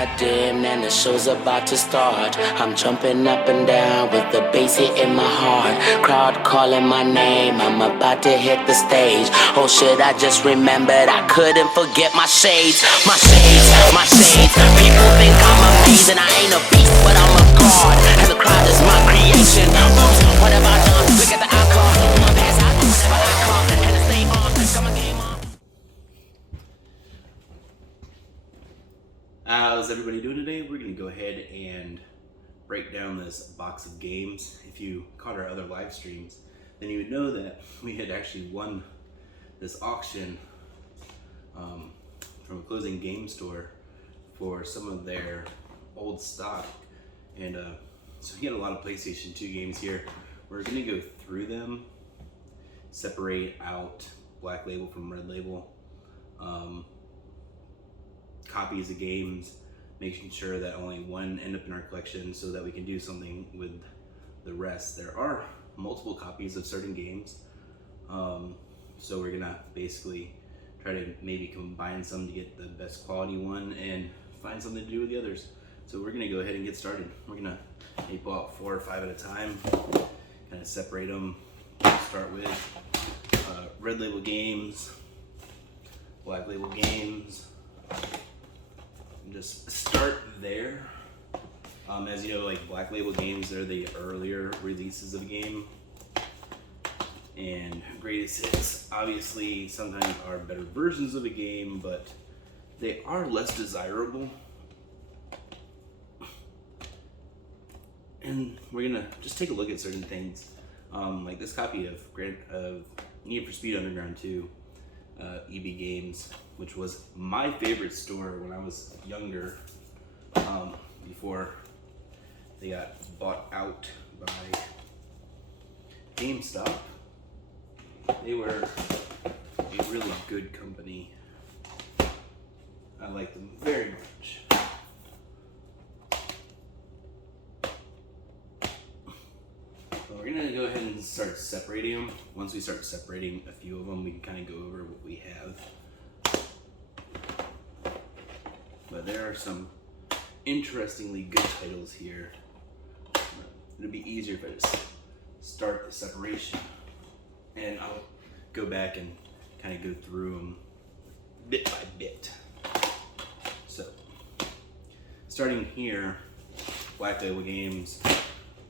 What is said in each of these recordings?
got dim and the show's about to start. I'm jumping up and down with the bass hitting my heart. Crowd calling my name, I'm about to hit the stage. Oh shit, I just remembered I couldn't forget my shades. My shades, my shades. People think I'm amazing, I ain't a beast, but I'm a god. And the crowd is my creation. Oops, what have I done? Look at the outcome. My past out whenever I come. And I stay on, got my game on. How's everybody doing today? We're going to go ahead and break down this box of games. If you caught our other live streams, then you would know that we had actually won this auction from a closing game store for some of their old stock. And so we got a lot of PlayStation 2 games here. We're going to go through them, separate out Black Label from Red Label. Copies of games, making sure that only one end up in our collection so that we can do something with the rest. There are multiple copies of certain games, so we're gonna basically try to maybe combine some to get the best quality one and find something to do with the others. So we're gonna go ahead and get started. We're gonna maybe pull out 4 or 5 at a time, kind of separate them. Start with Red Label games, Black Label games. Just start there. As you know, like Black Label games, they're the earlier releases of a game, and greatest hits obviously sometimes are better versions of a game, but they are less desirable. And we're gonna just take a look at certain things, like this copy of Need for Speed Underground 2. EB Games, which was my favorite store when I was younger, before they got bought out by GameStop. They were a really good company. I liked them very much. We're gonna go ahead and start separating them. Once we start separating a few of them, we can kind of go over what we have. But there are some interestingly good titles here. It'll be easier if I just start the separation, and I'll go back and kind of go through them bit by bit. So, starting here, Black Label games.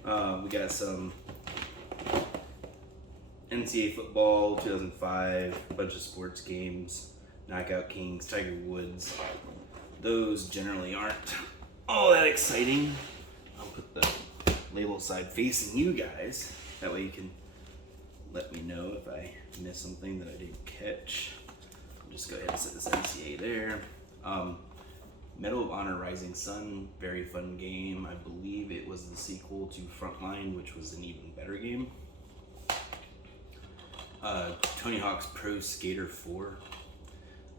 We got some NCAA football, 2005, a bunch of sports games, Knockout Kings, Tiger Woods. Those generally aren't all that exciting. I'll put the label side facing you guys. That way you can let me know if I missed something that I didn't catch. I'll just go ahead and set this NCAA there. Medal of Honor Rising Sun, very fun game. I believe it was the sequel to Frontline, which was an even better game. Tony Hawk's Pro Skater 4.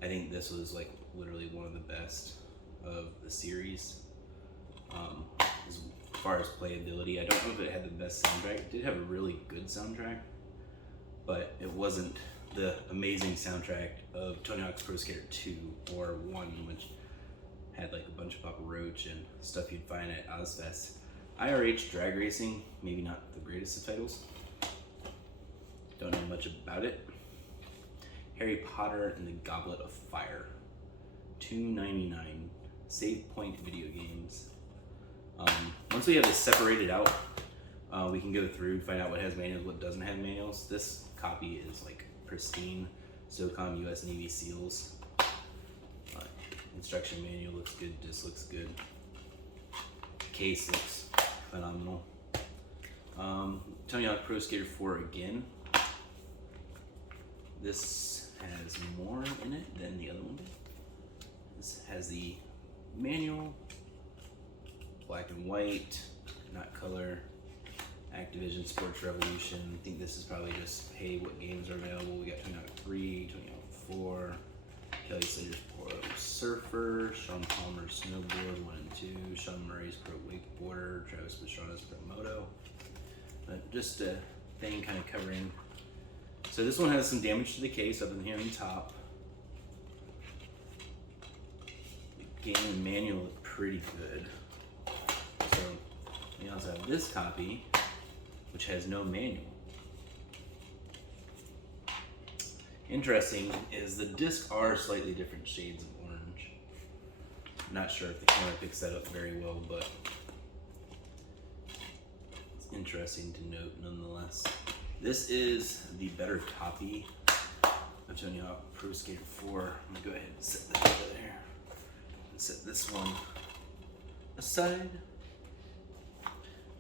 I think this was like literally one of the best of the series. As far as playability, I don't know if it had the best soundtrack. It did have a really good soundtrack, but it wasn't the amazing soundtrack of Tony Hawk's Pro Skater 2 or 1, which had like a bunch of Papa Roach and stuff you'd find at Ozfest. IRH Drag Racing, maybe not the greatest of titles. Don't know much about it. Harry Potter and the Goblet of Fire, $2.99. Save Point video games. Once we have this separated out, we can go through and find out what has manuals, what doesn't have manuals. This copy is like pristine, SOCOM US Navy SEALs. Instruction manual looks good, disc looks good. Case looks phenomenal. Tony Hawk Pro Skater 4 again. This has more in it than the other one. This has the manual, black and white, not color. Activision Sports Revolution. I think this is probably just, hey, what games are available. We got Tony Hawk 3, Tony Hawk 4, Kelly Slater's Pro Surfer, Sean Palmer's Snowboard 1 and 2, Sean Murray's Pro Wakeboarder, Travis Pastrana's Pro Moto. But just a thing kind of covering. So this one has some damage to the case up in here on top. The game and manual look pretty good. So we also have this copy, which has no manual. Interesting is the discs are slightly different shades of orange. Not sure if the camera picks that up very well, but it's interesting to note nonetheless. This is the better copy of Tony Hawk Pro Skater 4. I'm gonna go ahead and set that over there and set this one aside.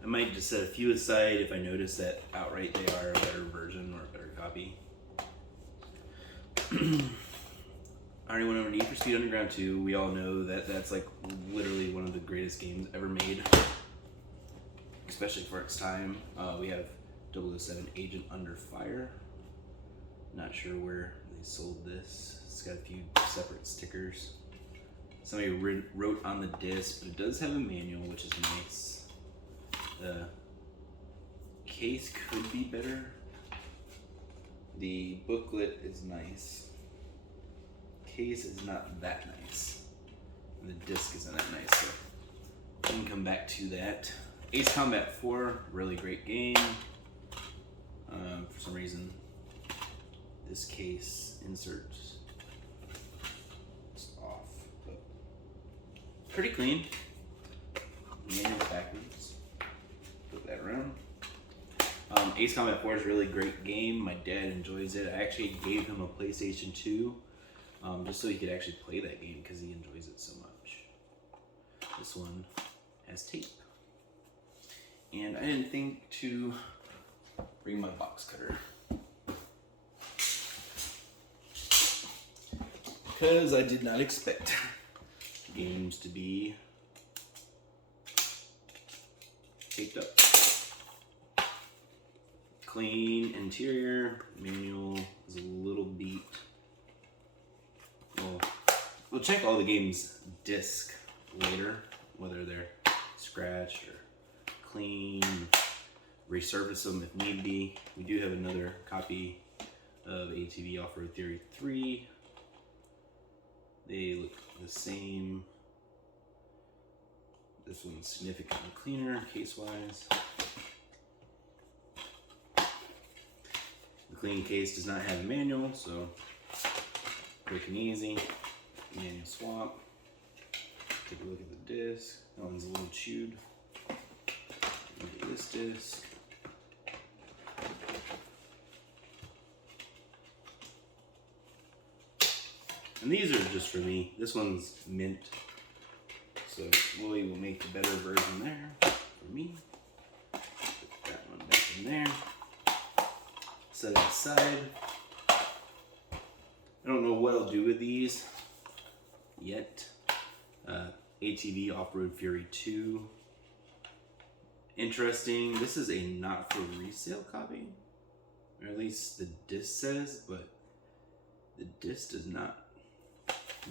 I might just set a few aside if I notice that outright they are a better version or a better copy. I already went over Need for Speed Underground 2. We all know that that's like literally one of the greatest games ever made, especially for its time. We have 007 Agent Under Fire. Not sure where they sold this. It's got a few separate stickers. Somebody wrote on the disc, but it does have a manual, which is nice. The case could be better. The booklet is nice. Case is not that nice. And the disc isn't that nice, so we can come back to that. Ace Combat 4, really great game. For some reason, this case insert is off, but pretty clean. Manual backwards. Put that around. Ace Combat 4 is a really great game. My dad enjoys it. I actually gave him a PlayStation 2 just so he could actually play that game because he enjoys it so much. This one has tape. And I didn't think to bring my box cutter because I did not expect games to be taped up. Clean interior, manual is a little beat. We'll check all the games disc later, whether they're scratched or clean, resurface them if need be. We do have another copy of ATV Off-Road Theory 3. They look the same. This one's significantly cleaner case-wise. The clean case does not have a manual, so quick and easy. Manual swap. Take a look at the disc. That one's a little chewed. Look at this disc. And these are just for me. This one's mint. So Willie will make the better version there for me. Put that one back in there. Set it aside. I don't know what I'll do with these yet. ATV Off-Road Fury 2. Interesting. This is a not for resale copy, or at least the disc says, but the disc does not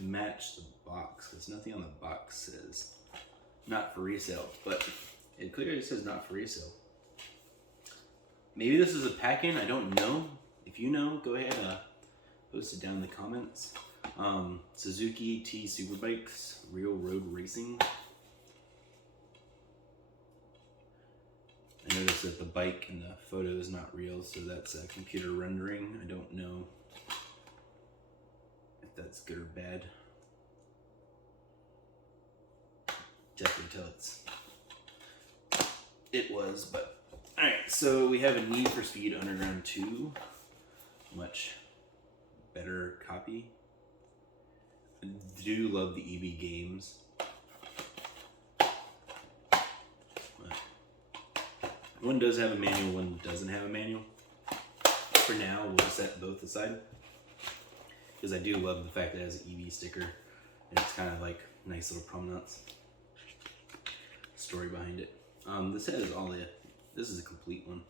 match the box because nothing on the box says not for resale, but it clearly says not for resale. Maybe this is a pack-in, I don't know. If you know, go ahead and post it down in the comments. Suzuki T Superbikes, Real Road Racing. I noticed that the bike in the photo is not real, so that's a computer rendering. I don't know if that's good or bad. Definitely tell it was, but alright, so we have a Need for Speed Underground 2. Much better copy. I do love the EB games. One does have a manual, one doesn't have a manual. For now, we'll set both aside. Because I do love the fact that it has an EB sticker. And it's kind of like nice little provenance story behind it. This has all the, this is a complete one.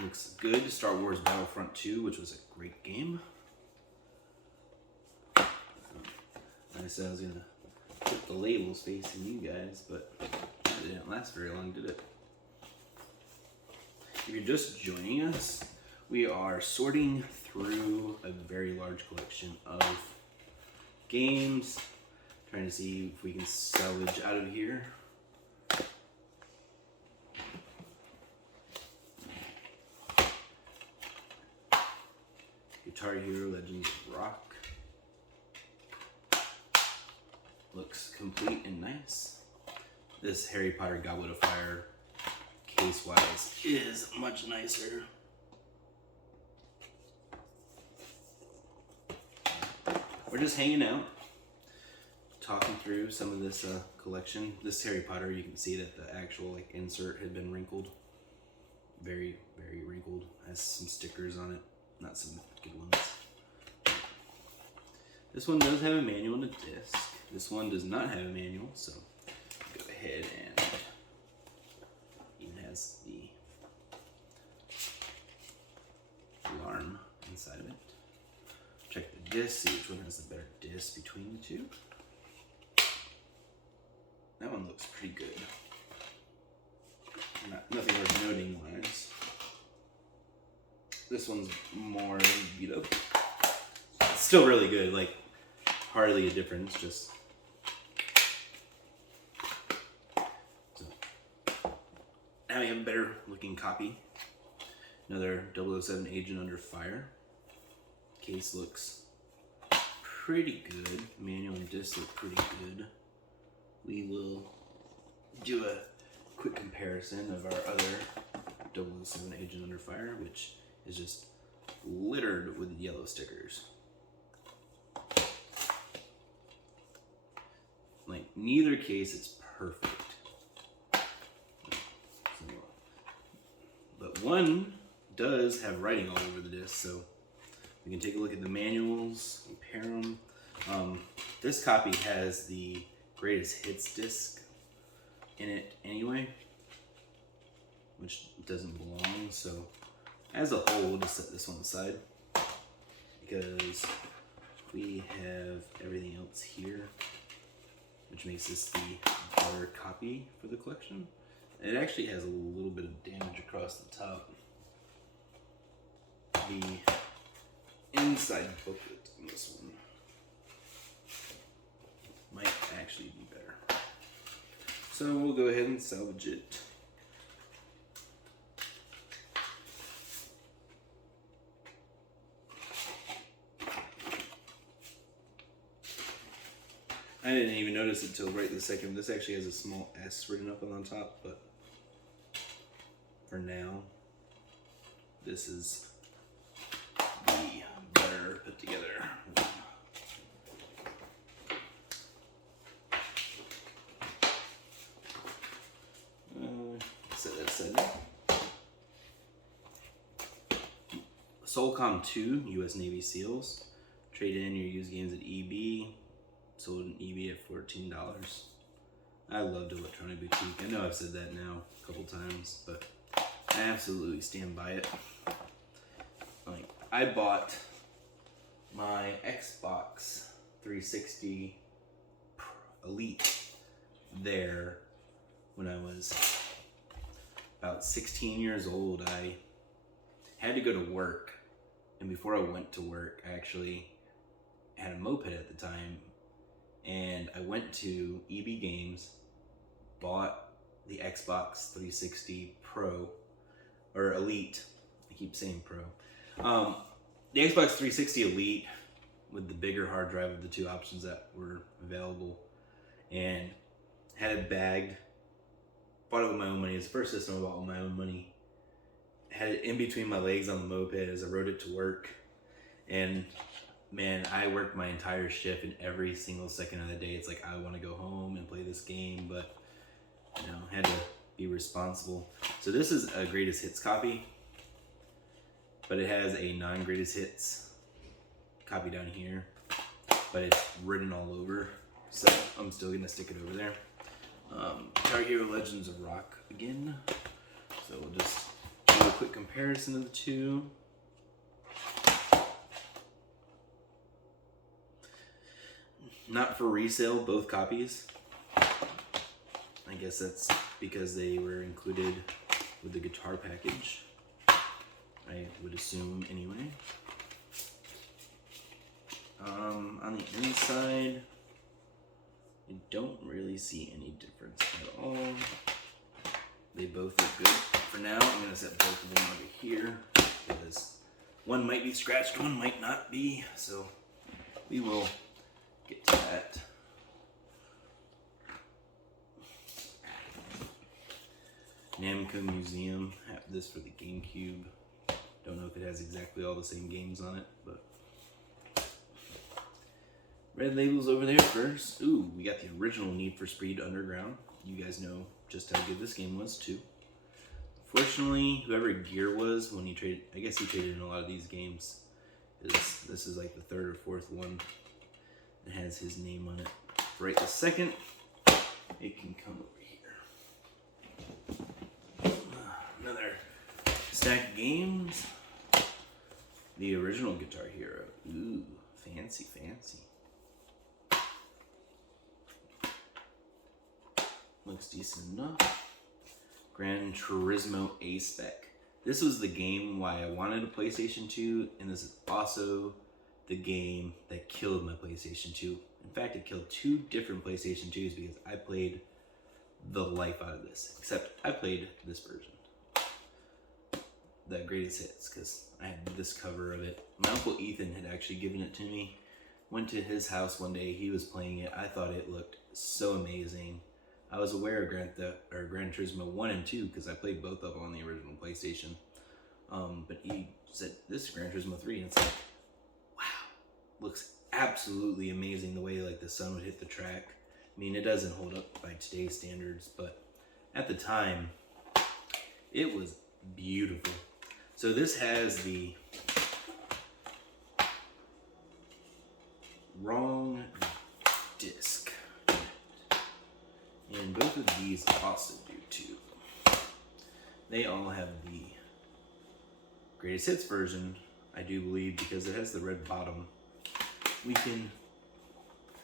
Looks good. Star Wars Battlefront 2, which was a great game. I said I was gonna put the labels facing you guys, but it didn't last very long, did it? If you're just joining us, we are sorting through a very large collection of games, Trying to see if we can salvage out of here. Guitar Hero Legends of Rock. Looks complete and nice. This Harry Potter Goblet of Fire, case-wise, is much nicer. We're just hanging out, talking through some of this collection. This Harry Potter, you can see that the actual insert had been wrinkled. Very, very wrinkled. Has some stickers on it. Not some good ones. This one does have a manual and a disc. This one does not have a manual, so go ahead and even has the alarm inside of it. Check the disc, see which one has the better disc between the two. That one looks pretty good. Nothing worth noting wise. This one's more beat up. It's still really good, like hardly a difference, just so. Now we have a better looking copy. Another 007 Agent Under Fire. Case looks pretty good. Manual and disc look pretty good. We will do a quick comparison of our other 007 Agent Under Fire, which is just littered with yellow stickers. Like, neither case is perfect. But one does have writing all over the disc, so we can take a look at the manuals, compare them. This copy has the Greatest Hits disc in it anyway, which doesn't belong, so as a whole, we'll just set this one aside because we have everything else here, which makes this the better copy for the collection. It actually has a little bit of damage across the top. The inside booklet on this one might actually be better. So we'll go ahead and salvage it. I didn't even notice it till right this second. This actually has a small S written up on the top, but for now, this is the better put together one. Set that aside. Solcom 2 US Navy SEALs. Trade in your used games at EB. Sold in EB at $14. I loved Electronic Boutique. I know I've said that now a couple times, but I absolutely stand by it. Like, I bought my Xbox 360 Elite there when I was about 16 years old. I had to go to work, and before I went to work, I actually had a moped at the time, and I went to EB Games, bought the Xbox 360 Pro, or Elite, I keep saying Pro. The Xbox 360 Elite with the bigger hard drive of the two options that were available, and had it bagged, bought it with my own money. It's the first system I bought with my own money. Had it in between my legs on the moped as I rode it to work, and man, I worked my entire shift, and every single second of the day, it's like, I want to go home and play this game, but, you know, had to be responsible. So this is a greatest hits copy, but it has a non-greatest hits copy down here, but it's written all over, so I'm still going to stick it over there. Guitar Hero Legends of Rock again. So we'll just do a quick comparison of the two. Not for resale, both copies. I guess that's because they were included with the guitar package, I would assume anyway. On the inside, don't really see any difference at all. They both look good. For now, I'm going to set both of them over here because one might be scratched, one might not be. So we will get to that. Namco Museum, have this for the GameCube. Don't know if it has exactly all the same games on it, but red labels over there first. Ooh, we got the original Need for Speed Underground. You guys know just how good this game was too. Fortunately, whoever Gear was when he traded, I guess he traded in a lot of these games. This is like the third or fourth one that has his name on it. Right this second, it can come over here. Another stack of games. The original Guitar Hero. Ooh, fancy, fancy. Looks decent enough. Gran Turismo A-Spec. This was the game why I wanted a PlayStation 2, and this is also the game that killed my PlayStation 2. In fact, it killed 2 different PlayStation 2s because I played the life out of this. Except I played this version. The greatest hits, because I had this cover of it. My Uncle Ethan had actually given it to me. Went to his house one day, he was playing it. I thought it looked so amazing. I was aware of Gran Turismo 1 and 2 because I played both of them on the original PlayStation. But he said, this is Gran Turismo 3, and it's like, wow, looks absolutely amazing the way like the sun would hit the track. I mean, it doesn't hold up by today's standards, but at the time, it was beautiful. So this has the wrong disc. And both of these also do too. They all have the greatest hits version, I do believe, because it has the red bottom. We can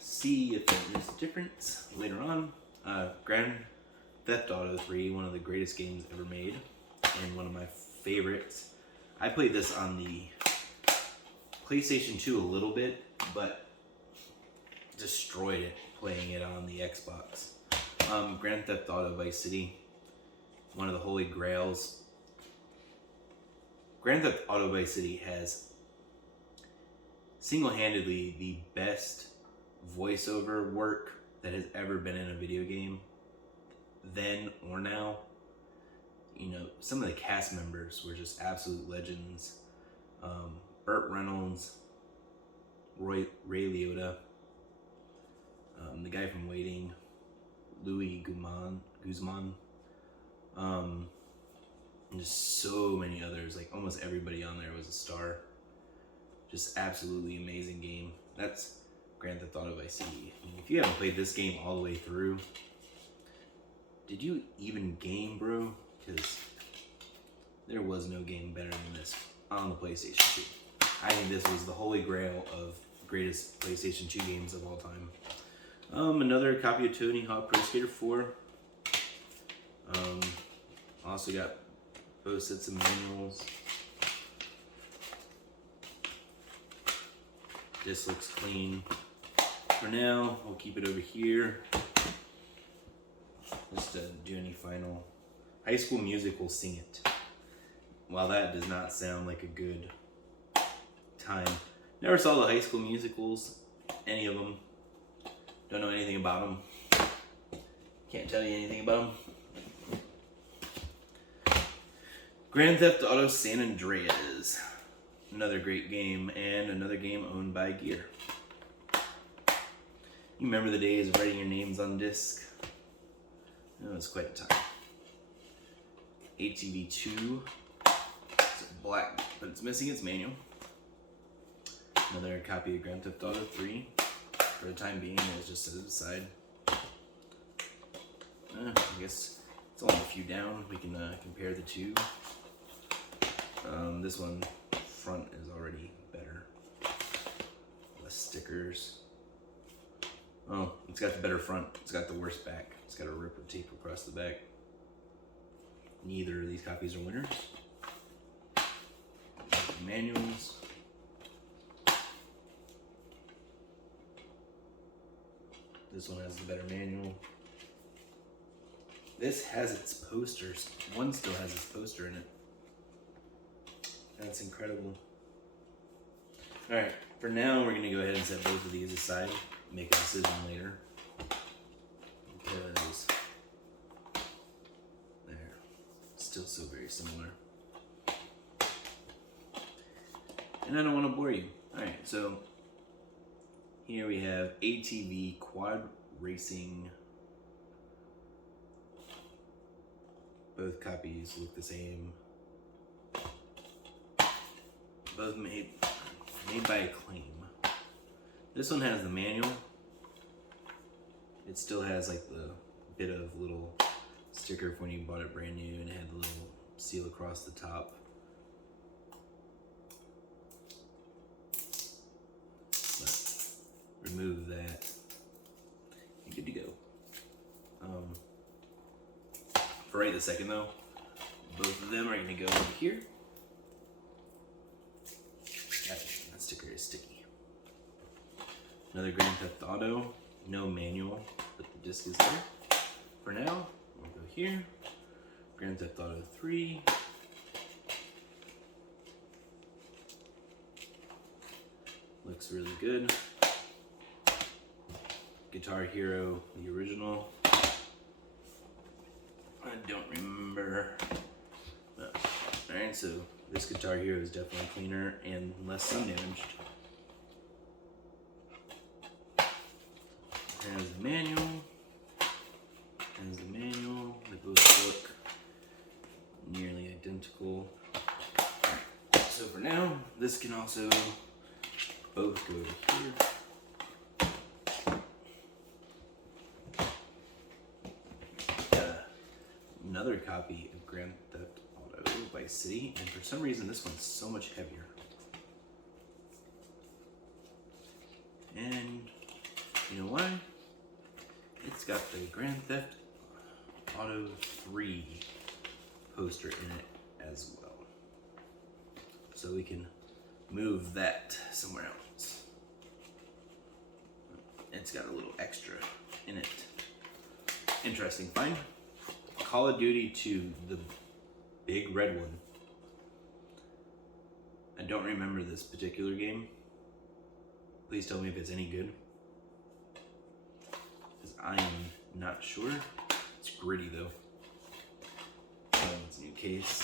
see if there is a difference later on. Grand Theft Auto 3, one of the greatest games ever made, and one of my favorites. I played this on the PlayStation 2 a little bit, but destroyed it playing it on the Xbox. Grand Theft Auto Vice City, one of the holy grails. Grand Theft Auto Vice City has single-handedly the best voiceover work that has ever been in a video game, then or now. You know, some of the cast members were just absolute legends. Burt Reynolds, Ray Liotta, the guy from Waiting, Louis Guzman, and just so many others. Like almost everybody on there was a star. Just absolutely amazing game. That's Grand Theft Auto Vice City. I mean, if you haven't played this game all the way through, did you even game, bro? Because there was no game better than this on the PlayStation 2. I think this was the holy grail of greatest PlayStation 2 games of all time. Another copy of Tony Hawk Pro Skater 4. Also got both sets of manuals. This looks clean. For now, we'll keep it over here. Just to do any final. High School Musical, Sing It. While that does not sound like a good time. Never saw the High School Musicals, any of them. Don't know anything about them. Can't tell you anything about them. Grand Theft Auto San Andreas. Another great game, and another game owned by Gear. You remember the days of writing your names on disc? It was quite a time. ATV2. It's black, but it's missing its manual. Another copy of Grand Theft Auto 3. For the time being, it's just set it aside. I guess it's only a few down. We can compare the two. This one front is already better. Less stickers. Oh, it's got the better front. It's got the worst back. It's got a ripper tape across the back. Neither of these copies are winners. Manuals. This one has the better manual. This has its posters. One still has its poster in it. That's incredible. Alright, for now we're going to go ahead and set both of these aside. Make a decision later. Because they're still so very similar. And I don't want to bore you. Alright, so here we have ATV Quad Racing. Both copies look the same. Both made by Acclaim. This one has the manual. It still has like the bit of little sticker for when you bought it brand new, and it had the little seal across the top. But remove that. You're good to go. For right this second though, both of them are gonna go over here. That sticker is sticky. Another Grand Theft Auto, no manual, but the disc is there. For now, we'll go here. Grand Theft Auto 3. Looks really good. Guitar Hero, the original. I don't remember. Alright, so this Guitar Hero is definitely cleaner and less sun damaged. It has the manual. They both look nearly identical. So for now, this can also both go over here. Another copy of Grand Theft Auto Vice City, and for some reason this one's so much heavier. And you know why? It's got the Grand Theft Auto 3 poster in it as well. So we can move that somewhere else. It's got a little extra in it. Interesting find. Call of Duty 2, the big red one. I don't remember this particular game. Please tell me if it's any good, because I am not sure. It's gritty though. It's a new case.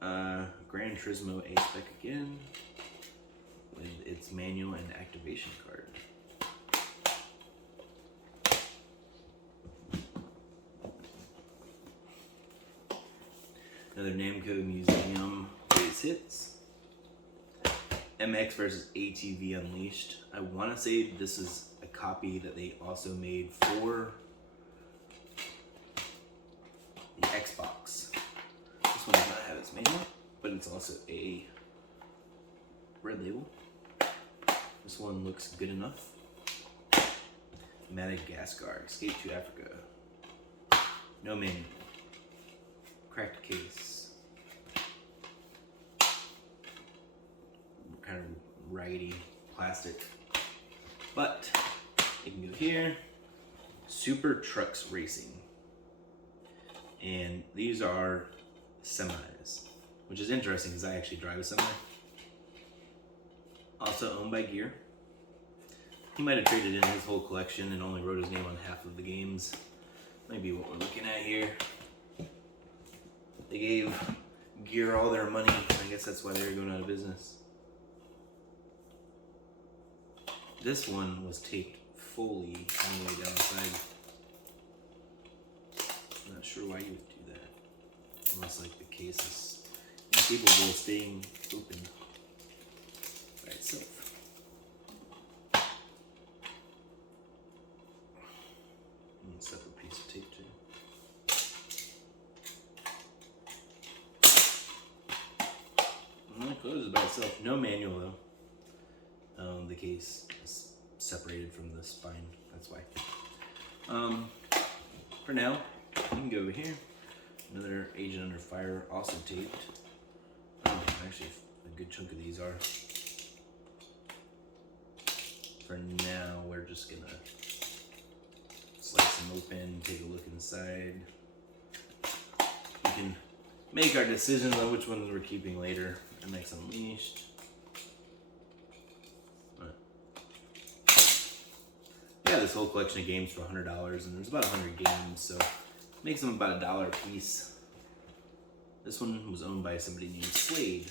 Gran Turismo A-Spec again, with its manual and activation card. Another Namco Museum Greatest Hits. MX versus ATV Unleashed. I want to say this is a copy that they also made for the Xbox. This one does not have its manual, but it's also a red label. This one looks good enough. Madagascar, Escape to Africa. No manual. Cracked case. Kind of righty plastic. But you can go here. Super Trucks Racing. And these are semis, which is interesting because I actually drive a semi. Also owned by Gear. He might have traded in his whole collection and only wrote his name on half of the games. Might be what we're looking at here. They gave Gear all their money. I guess that's why they were going out of business. This one was taped fully all the way down the side. I'm not sure why you would do that. Unless like the case is incapable of staying open by itself. And a separate piece of tape too. It closes by itself. No manual though. The case is separated from the spine. That's why. For now, you can go over here. Another Agent Under Fire, also taped. Actually, a good chunk of these are. For now, we're just gonna slice them open, take a look inside. We can make our decisions on which ones we're keeping later. MX Unleashed. Yeah, this whole collection of games for $100, and there's about 100 games, so it makes them about $1 a piece. This one was owned by somebody named Slade,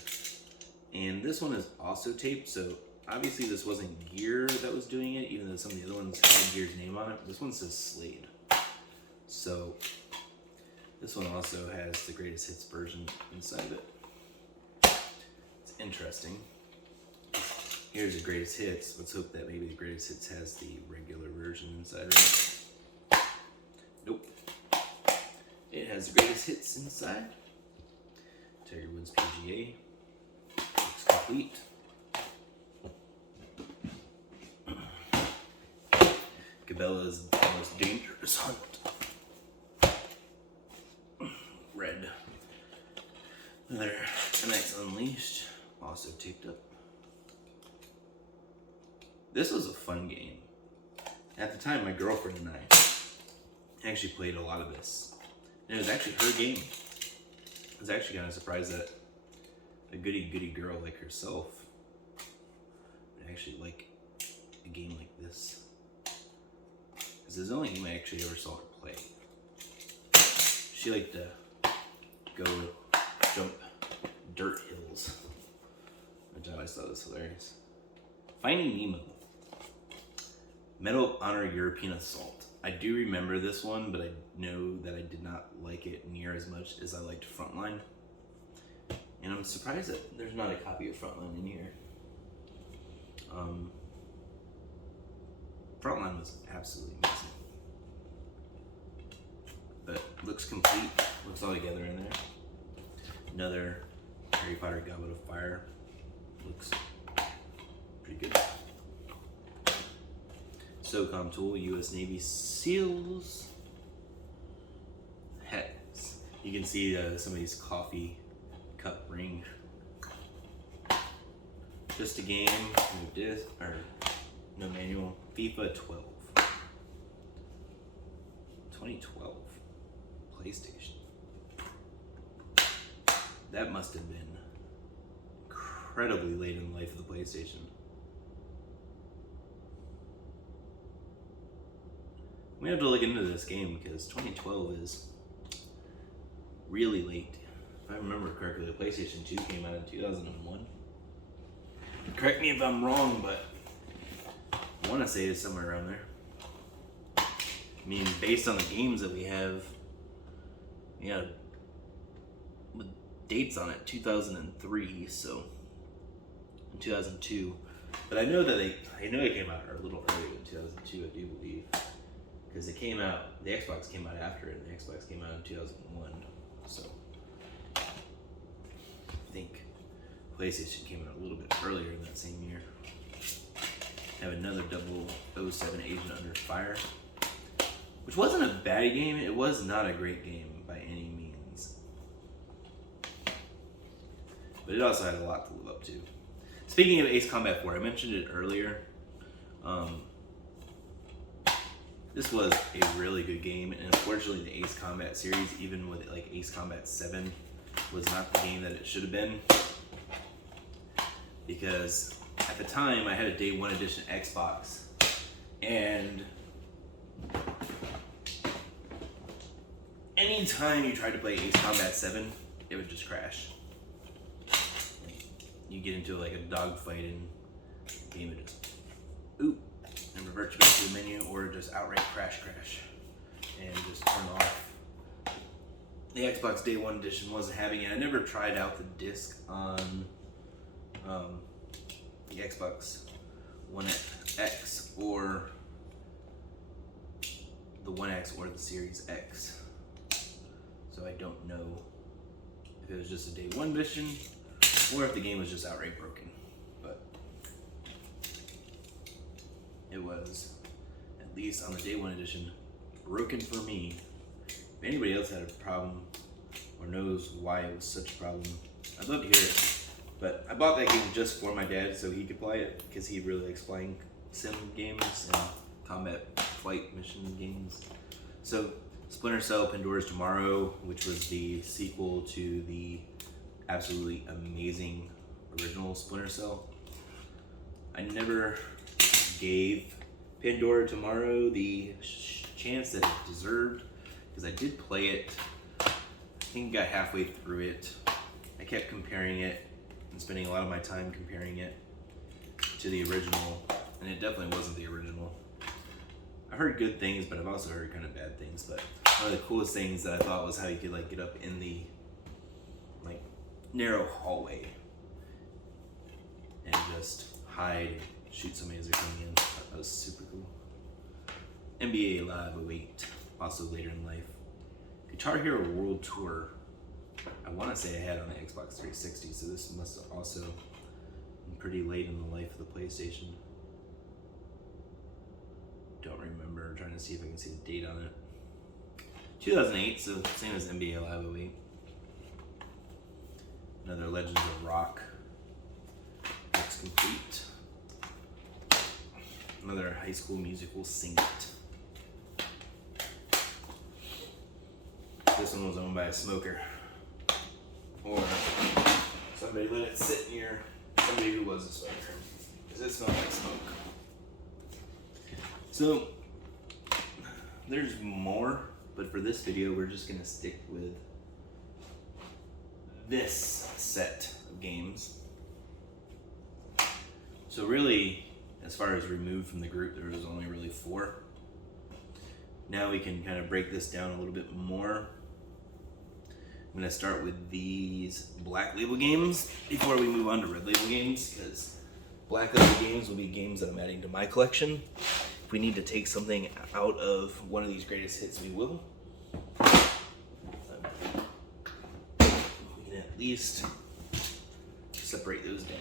and this one is also taped, so obviously this wasn't Gear that was doing it, even though some of the other ones had Gear's name on it. This one says Slade. So this one also has the greatest hits version inside of it. It's interesting. Here's the greatest hits. Let's hope that maybe the greatest hits has the regular version inside, right? Nope. It has the greatest hits inside. Tiger Woods PGA. Looks complete. Cabela's Most Dangerous Hunt. Red. Another MX Unleashed. Also taped up. This was a fun game. At the time, my girlfriend and I actually played a lot of this. And it was actually her game. I was actually kind of surprised that a goody girl like herself would actually like a game like this. Because it's the only game I actually ever saw her play. She liked to go jump dirt hills, which I always thought was hilarious. Finding Nemo. Medal of Honor European Assault. I do remember this one, but I know that I did not like it near as much as I liked Frontline. And I'm surprised that there's not a copy of Frontline in here. Frontline was absolutely amazing. But looks complete, looks all together in there. Another Harry Potter Goblet of Fire. Looks pretty good. SOCOM tool, U.S. Navy SEALs. Hats. You can see somebody's coffee cup ring. Just a game, no disc, or no manual. FIFA 12. 2012. PlayStation. That must have been incredibly late in the life of the PlayStation. We have to look into this game because 2012 is really late. If I remember correctly, the PlayStation 2 came out in 2001. Correct me if I'm wrong, but I want to say it's somewhere around there. I mean, based on the games that we have, yeah, with dates on it, 2003, so 2002. But I know that it came out a little earlier than 2002, I do believe. Because it came out, the Xbox came out after it, and the Xbox came out in 2001. So I think PlayStation came out a little bit earlier in that same year. Have another 007 Agent Under Fire, which wasn't a bad game. It was not a great game by any means, but it also had a lot to live up to. Speaking of Ace Combat 4, I mentioned it earlier. This was a really good game, and unfortunately the Ace Combat series, even with like Ace Combat 7, was not the game that it should have been. Because at the time I had a day one edition Xbox, and anytime you tried to play Ace Combat 7, it would just crash. You get into like a dogfight and the game would just and revert you back to the menu, or just outright crash and just turn off. The Xbox Day 1 edition wasn't having it. I never tried out the disc on the Xbox One X or the One X or the Series X, so I don't know if it was just a Day 1 edition or if the game was just outright broken. But it was, at least on the Day 1 edition, broken for me. If anybody else had a problem or knows why it was such a problem, I'd love to hear it. But I bought that game just for my dad so he could play it, because he really likes playing sim games and combat flight mission games. So Splinter Cell Pandora's Tomorrow, which was the sequel to the absolutely amazing original Splinter Cell. I never gave Pandora Tomorrow the chance that it deserved, because I did play it. I think I got halfway through it. I kept comparing it and spending a lot of my time comparing it to the original, and it definitely wasn't the original. I've heard good things, but I've also heard kind of bad things. But one of the coolest things that I thought was how you could like get up in the like narrow hallway and just hide and shoot somebody as they're coming in. That was super cool. NBA Live 08, also later in life. Guitar Hero World Tour, I want to say I had on the Xbox 360, so this must have also been pretty late in the life of the PlayStation. Don't remember. I'm trying to see if I can see the date on it. 2008, so same as NBA Live 08. Another Legends of Rock. Looks complete. Another High School Musical Sing It. This one was owned by a smoker. Or somebody let it sit near somebody who was a smoker. Because it smelled like smoke. So, there's more, but for this video, we're just gonna stick with this set of games. So really, as far as removed from the group, there was only really 4. Now we can kind of break this down a little bit more. I'm gonna start with these Black Label games before we move on to Red Label games, because Black Label games will be games that I'm adding to my collection. If we need to take something out of one of these greatest hits, we will. We can at least separate those down.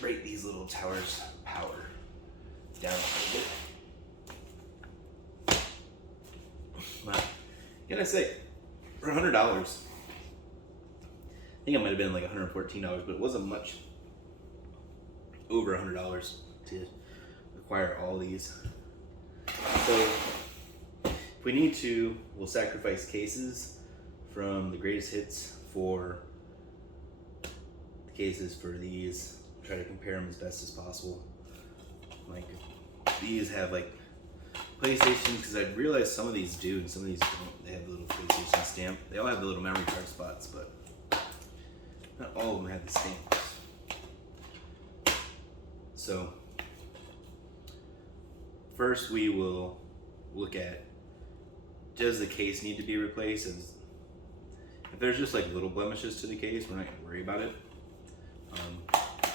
Break these little towers' power down a little bit. But, gotta say, for $100, I think it might have been like $114, but it wasn't much over $100 to acquire all these. So if we need to, we'll sacrifice cases from the greatest hits for the cases for these. Try to compare them as best as possible. Like these have like PlayStation, because I realized some of these do and some of these don't. They have the little PlayStation stamp. They all have the little memory card spots, but not all of them have the stamps. So first we will look at, does the case need to be replaced? And if there's just like little blemishes to the case, we're not gonna worry about it.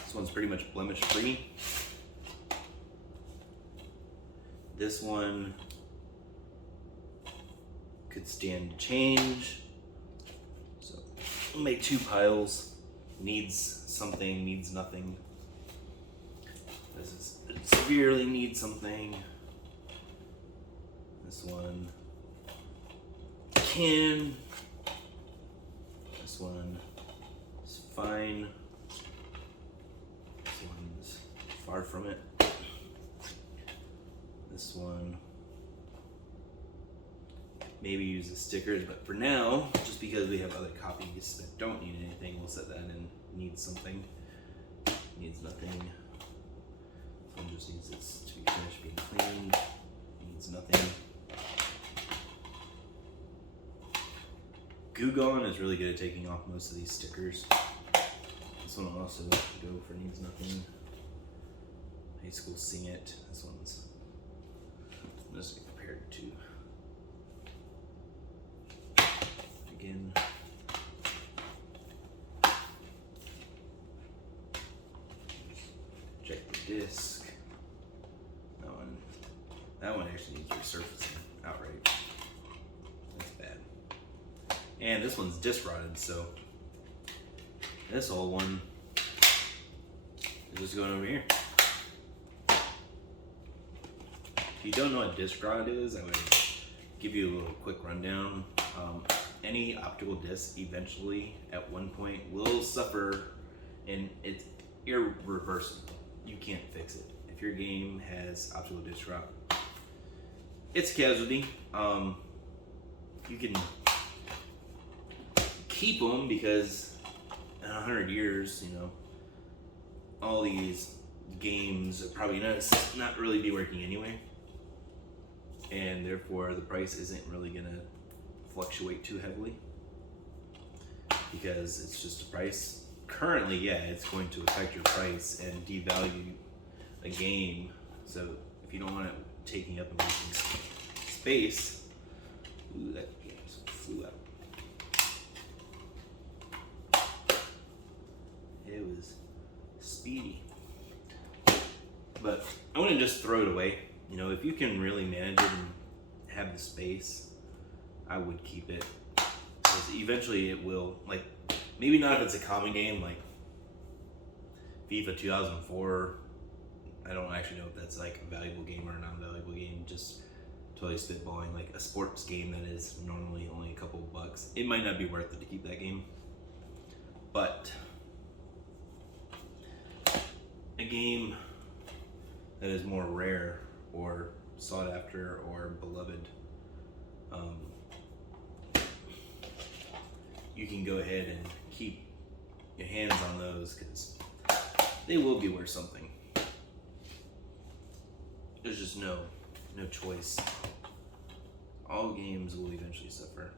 This one's pretty much blemish free. This one could stand to change. So we'll make 2 piles. Needs something, needs nothing. This is severely needs something. This one can. This one is fine. This one's far from it. This one maybe use the stickers, but for now, just because we have other copies that don't need anything, we'll set that in needs something. Needs nothing. This one just needs this to be finished being cleaned. Needs nothing. Goo Gone is really good at taking off most of these stickers. This one will also go for needs nothing. High School Sing It. This one's, I'm just gonna compare it to. Again. Check the disc. That one actually needs resurfacing outright. That's bad. And this one's disc rotted, so this old one is just going over here. If you don't know what disc rot is, I would give you a little quick rundown. Any optical disc eventually, at one point, will suffer and it's irreversible. You can't fix it. If your game has optical disc drop, it's a casualty. You can keep them because in 100 years, all these games are probably not really be working anyway, and therefore the price isn't really gonna fluctuate too heavily because it's just a price. Currently, yeah, it's going to affect your price and devalue a game. So if you don't want it taking up and wasting space, ooh, that game flew out. It was speedy. But I wouldn't just throw it away. If you can really manage it and have the space, I would keep it. Because eventually it will, maybe not if it's a common game like FIFA 2004. I don't actually know if that's a valuable game or a non-valuable game. Just totally spitballing. Like a sports game that is normally only a couple of bucks. It might not be worth it to keep that game. But a game that is more rare or sought after or beloved, you can go ahead and keep your hands on those because they will be worth something. There's just no choice. All games will eventually suffer.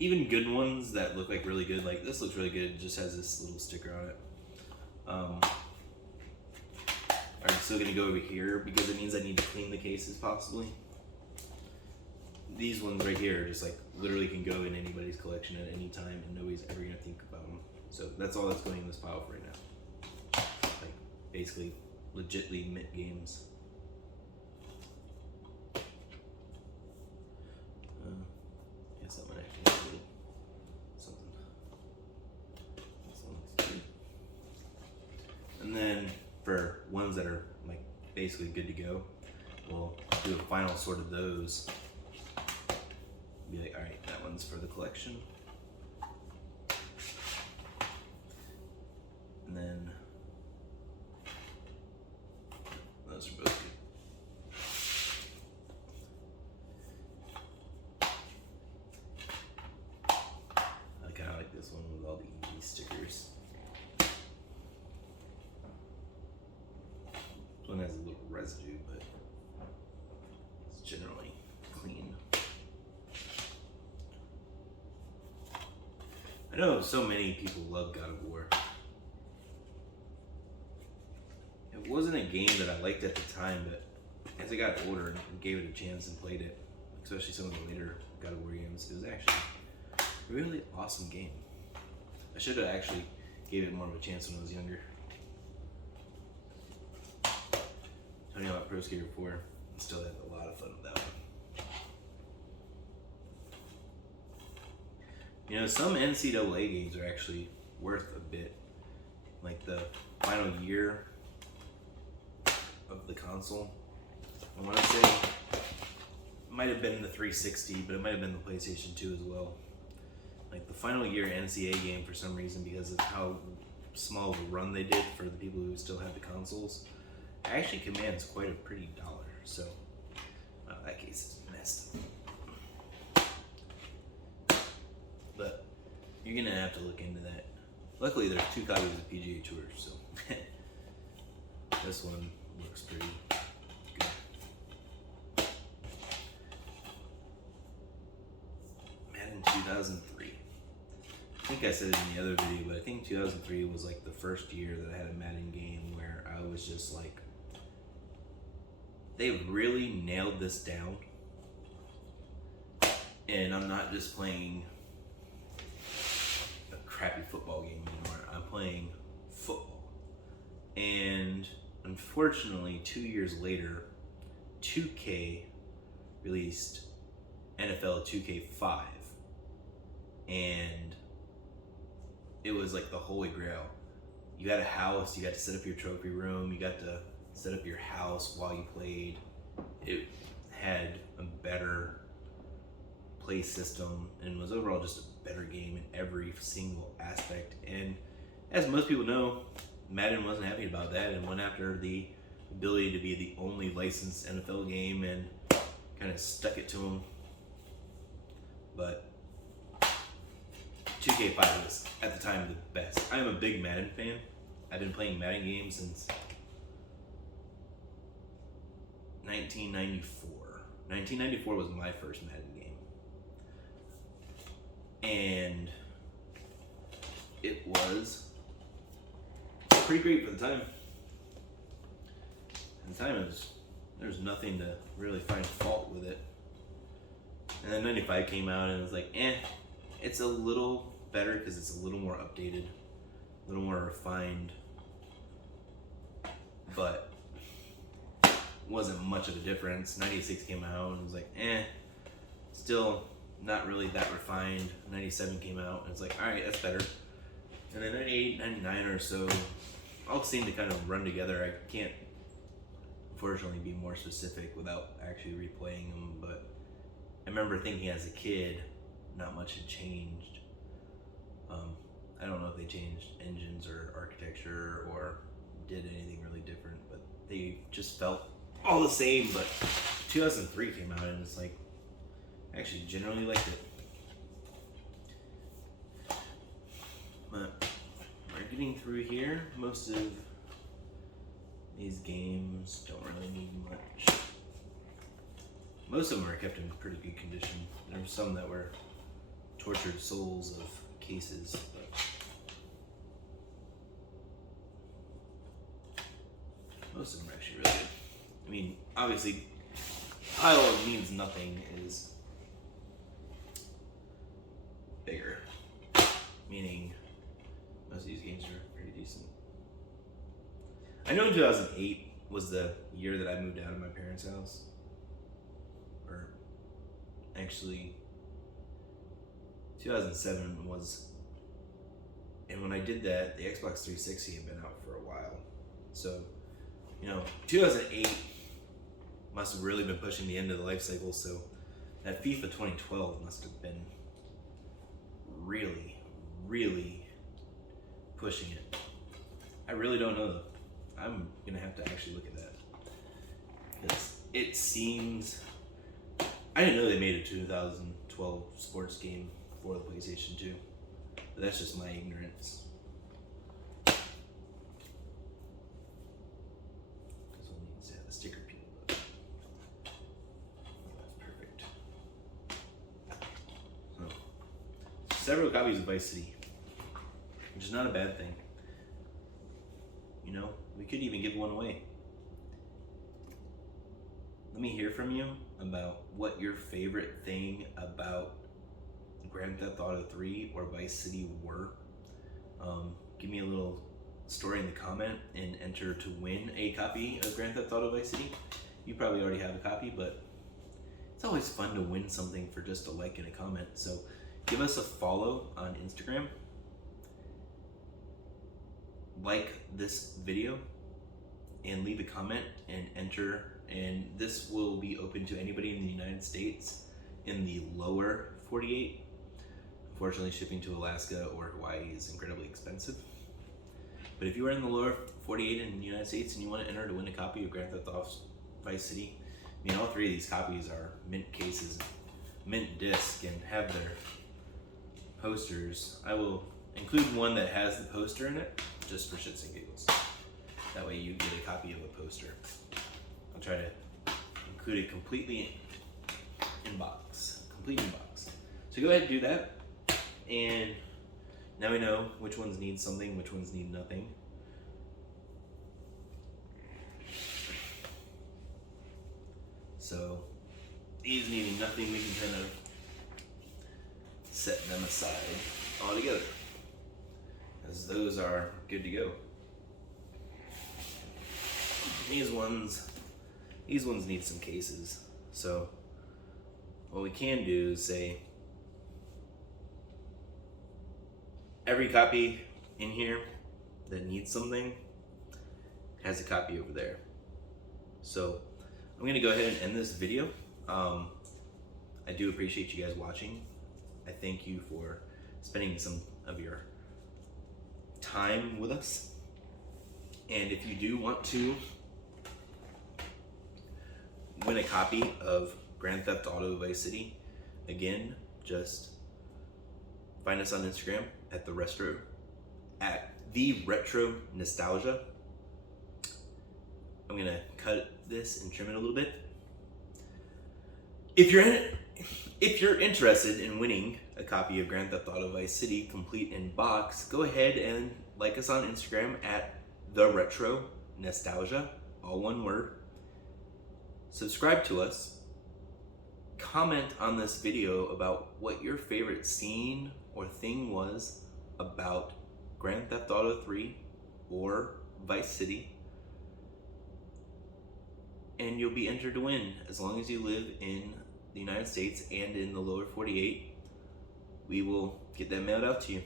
Even good ones that look really good, like this looks really good, it just has this little sticker on it. Are still gonna go over here because it means I need to clean the cases possibly. These ones right here just literally can go in anybody's collection at any time and nobody's ever gonna think about them. So that's all that's going in this pile for right now. Basically legitly mint games. Yes, that might actually be something. This one looks good. And then for ones that are basically good to go, we'll do a final sort of those. Be like, all right, that one's for the collection. And then those are both good. I kind of like this one with all the EV stickers. This one has a little residue, but it's generally clean. I know so many people love God of War. It wasn't a game that I liked at the time, but as I got older and gave it a chance and played it, especially some of the later God of War games, it was actually a really awesome game. I should have actually gave it more of a chance when I was younger. Tony Hawk Pro Skater 4, I still had a lot of fun with that one. Some NCAA games are actually worth a bit. Like the final year of the console. I want to say it might have been the 360, but it might have been the PlayStation 2 as well. Like the final year NCAA game, for some reason, because of how small of a run they did for the people who still had the consoles, actually commands quite a pretty dollar. So that case is messed up. But you're gonna have to look into that. Luckily, there's 2 copies of PGA Tour, so this one looks pretty good. Madden 2003. I think I said it in the other video, but I think 2003 was the first year that I had a Madden game where I was just they really nailed this down. And I'm not just playing a crappy football game anymore. I'm playing football. And unfortunately, 2 years later, 2K released NFL 2K5. And it was the holy grail. You had a house, you got to set up your trophy room, you got to set up your house while you played. It had a better play system and was overall just a better game in every single aspect. And as most people know, Madden wasn't happy about that and went after the ability to be the only licensed NFL game and kind of stuck it to them. But 2K5 was at the time the best. I am a big Madden fan. I've been playing Madden games since 1994. 1994 was my first Madden game. And it was pretty great for the time. At the time, there's nothing to really find fault with it. And then 95 came out and it was like, it's a little better because it's a little more updated, a little more refined, but wasn't much of a difference. 96 came out and it was like, still not really that refined. 97 came out and it's like, all right, that's better. And then 98, 99 or so all seem to kind of run together. I can't unfortunately be more specific without actually replaying them, but I remember thinking as a kid not much had changed. I don't know if they changed engines or architecture or did anything really different, but they just felt all the same. But 2003 came out and it's like, I actually generally liked it. But we're getting through here. Most of these games don't really need much. Most of them are kept in pretty good condition. There were some that were tortured souls of cases, but most of them are actually really good. I mean, obviously, pile of means nothing is bigger, meaning most of these games are pretty decent. I know 2008 was the year that I moved out of my parents' house. Or actually, 2007 was, and when I did that, the Xbox 360 had been out for a while. So, 2008 must have really been pushing the end of the life cycle. So that FIFA 2012 must have been really, really pushing it. I really don't know though. I'm gonna have to actually look at that. Because it seems, I didn't know they made a 2012 sports game for the PlayStation 2. But that's just my ignorance. This one needs to have the sticker peeled up. That's perfect. So, several copies of Vice City, which is not a bad thing. We could even give one away. Let me hear from you about what your favorite thing about Grand Theft Auto 3 or Vice City were. Give me a little story in the comment and enter to win a copy of Grand Theft Auto Vice City. You probably already have a copy, but it's always fun to win something for just a like and a comment. So give us a follow on Instagram. Like this video and leave a comment and enter, and this will be open to anybody in the United States in the lower 48. Unfortunately, shipping to Alaska or Hawaii is incredibly expensive. But if you are in the lower 48 in the United States and you want to enter to win a copy of Grand Theft Auto Vice City, all three of these copies are mint cases, mint disc, and have their posters. I will include one that has the poster in it, just for shits and giggles. That way you get a copy of a poster. I'll try to include it completely in box. Complete in box. So go ahead and do that. And now we know which ones need something, which ones need nothing. So these needing nothing, we can kind of set them aside altogether, as those are good to go. These ones need some cases. So what we can do is say every copy in here that needs something has a copy over there. So I'm gonna go ahead and end this video. I I do appreciate you guys watching. I thank you for spending some of your time with us. And if you do want to win a copy of Grand Theft Auto Vice City, again, just find us on Instagram at the retro nostalgia. I'm gonna cut this and trim it a little bit. If you're interested in winning a copy of Grand Theft Auto Vice City complete in box, go ahead and like us on Instagram at the retro nostalgia, all one word. Subscribe to us. Comment on this video about what your favorite scene or thing was about Grand Theft Auto 3 or Vice City. And you'll be entered to win as long as you live in the United States and in the lower 48. We will get that mailed out to you.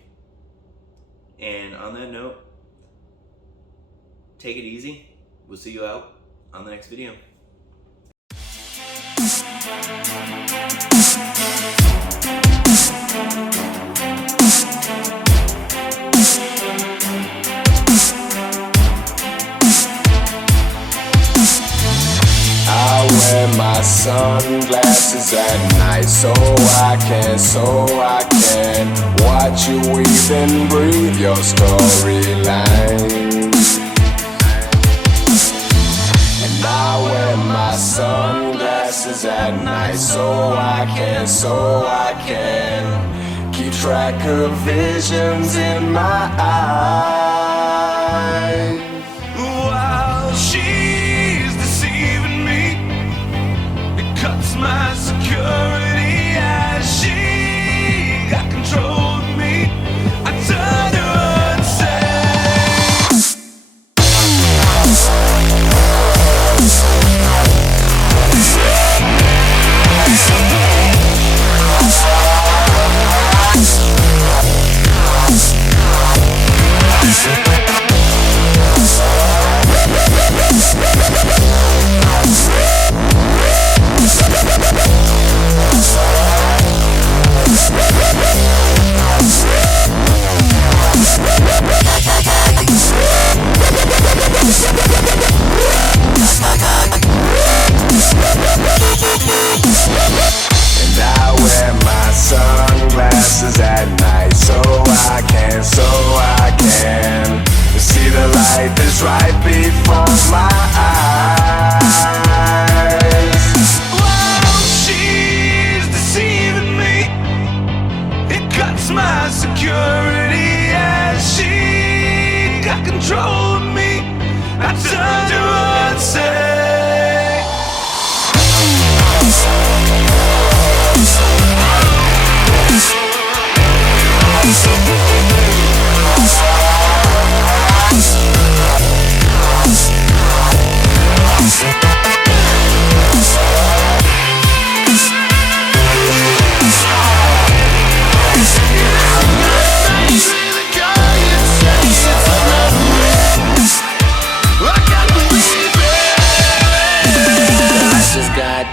And on that note, take it easy. We'll see you out on the next video. I wear my sunglasses at night so I can watch you weave and breathe your storyline. And I wear my sunglasses at night so I can keep track of visions in my eyes. While she's deceiving me, it cuts my security as she got control of me. I turn her and say, And I wear my sunglasses at night so I can see the light that's right before my eyes. while she's deceiving me, it cuts my security as she got control of me. I turn to her and say,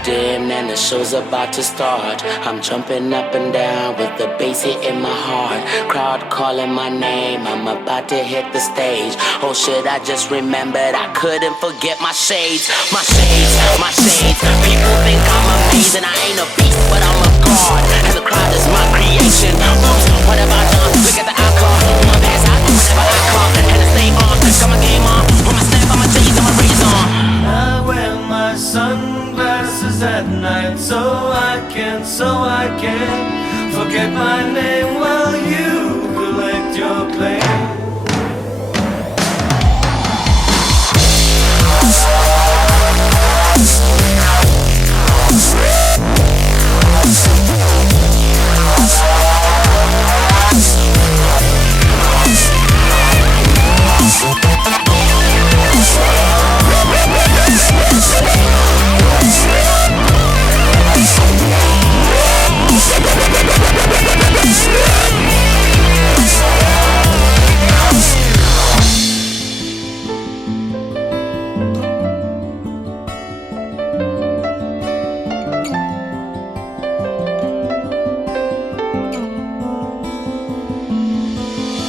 Dim and the show's about to start. I'm jumping up and down with the bass hitting my heart. Crowd calling my name, I'm about to hit the stage. Oh shit, I just remembered I couldn't forget my shades. My shades, my shades. People think I'm amazing, I ain't a beast, but I'm a god. And the crowd is my creation. Oops, what have I done? Look at the outcome. My pass out whenever I come. And I stay on, got my game on. Put my snap on my jeans and my razor on. I wear my sunglasses at night so I can forget my